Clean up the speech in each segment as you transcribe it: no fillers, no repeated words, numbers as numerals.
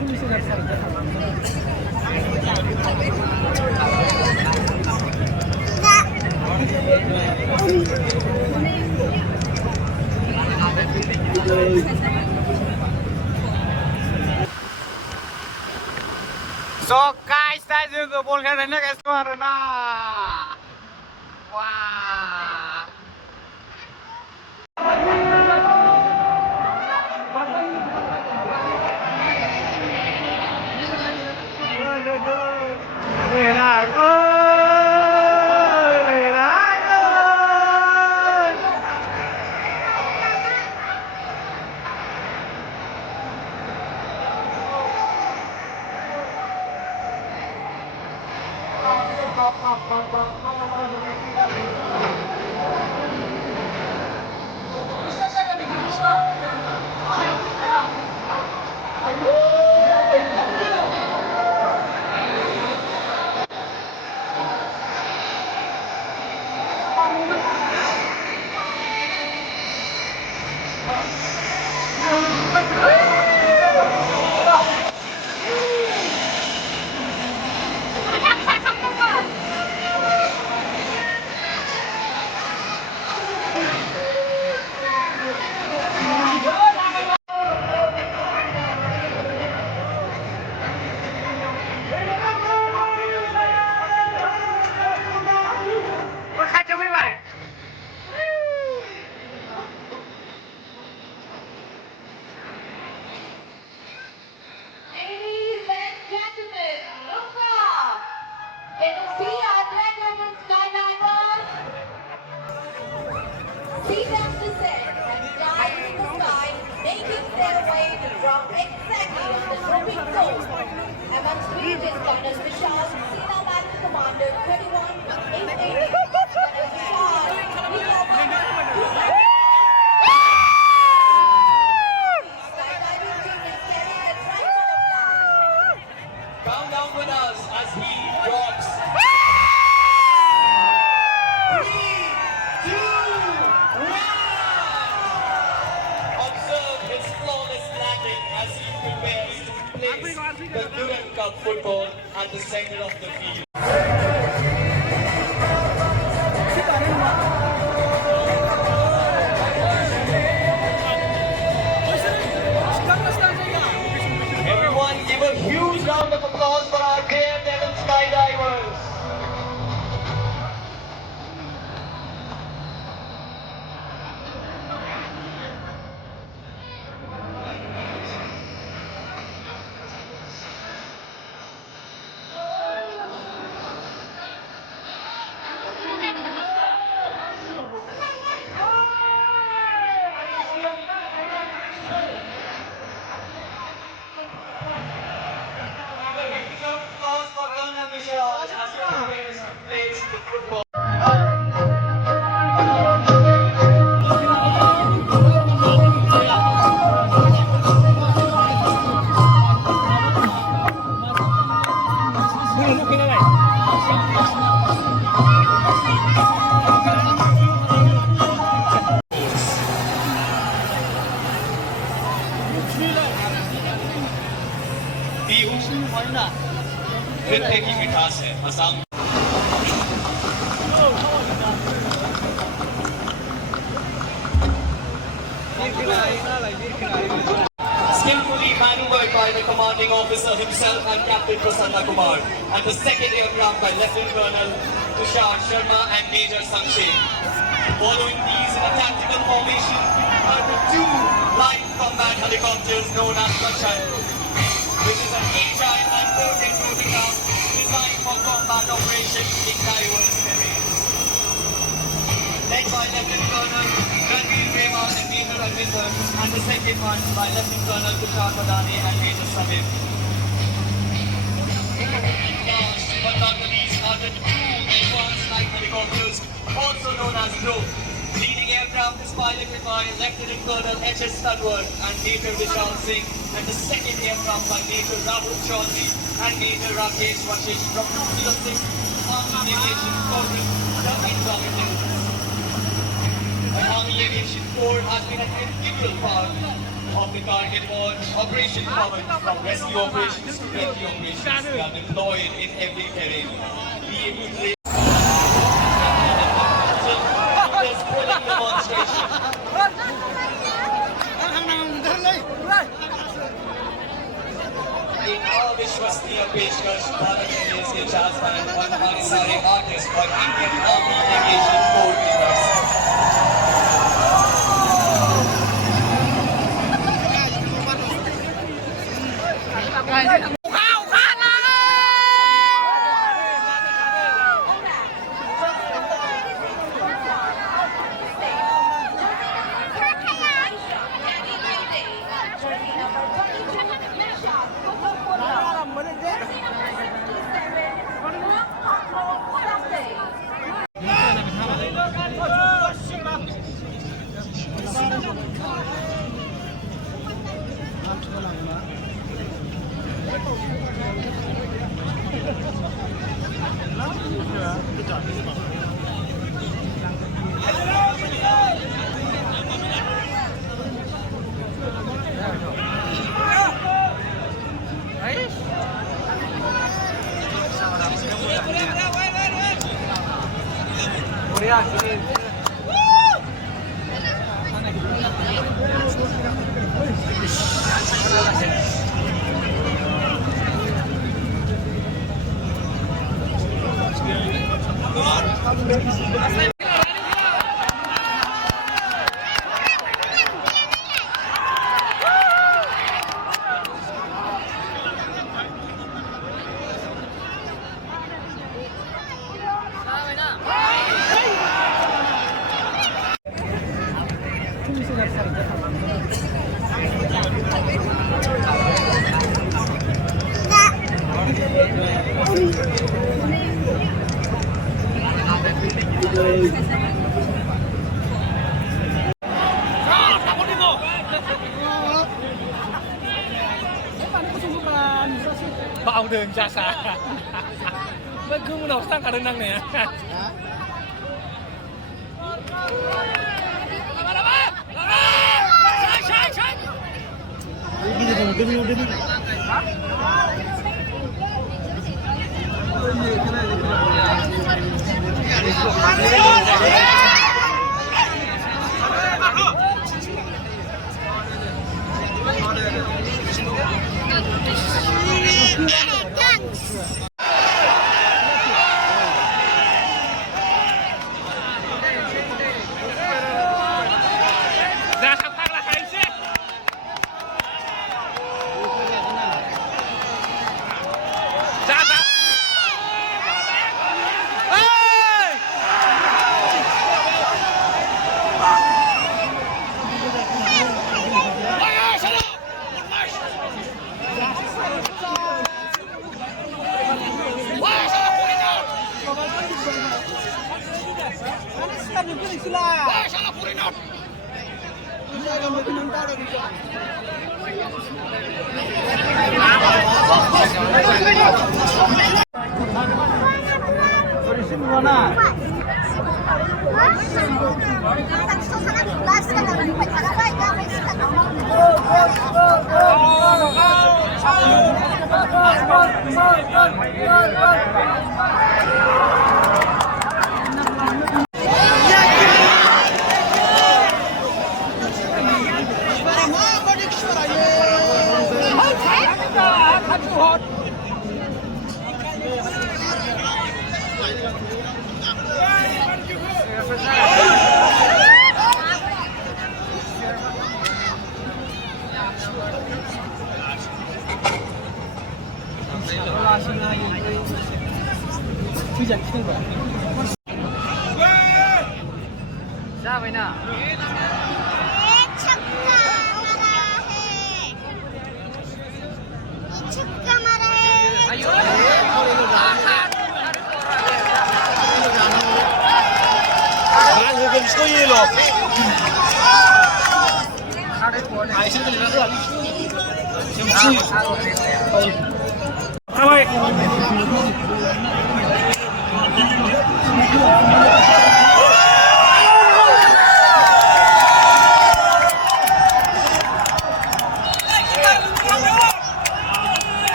So guys, tayo juga bol karena guys karena wah. Come down with us as he drops. 3, 2, 1. Observe his flawless landing as he prepares to place the Durand Cup football at the center of the field. Everyone give a huge round of applause for our dear Devon skydivers. नृत्य की मिठास है Assam skillfully maneuvered by the commanding officer himself and Captain Prasanna Kumar, and the second aircraft by Lieutenant Colonel Tushar Sharma and Major Sankshen. Following these in a tactical formation are the 2 light combat helicopters known as kokrajh, which is an agile and potent rotorcraft designed for combat operations in diverse terrains. Led by Lieutenant Colonel Ranveer Prema and Major Arvinder, and the second one by Lieutenant Colonel Tushar Madani and Major Samir. Last but not the least are the 2 advanced light helicopters, also known as drones. Leading aircraft is piloted by Lieutenant Colonel H.S. Tadwar and Major Vishal Singh, and the second aircraft by Major Rahul Chaudhary and Major Rakesh Vashish from 206th Army Aviation Squadron, the Indomitable. The Army Aviation Corps has been an integral part of the target was operation covered from rescue operations to rescue operations. We are deployed in every terrain. Be able to this thrilling demonstration. एक अविश्वसनीय पेशकश Bharat railway के जहाज band और हमारे सारे artist और Indian army aviation coordinators Bạo đường ra xa. Mới cứ đầu sang cả đường năng này.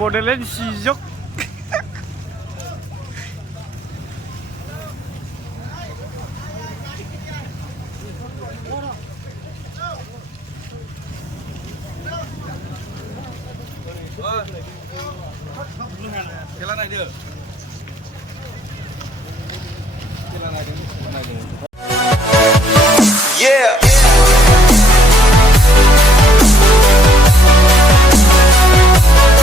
Bodoland sijok.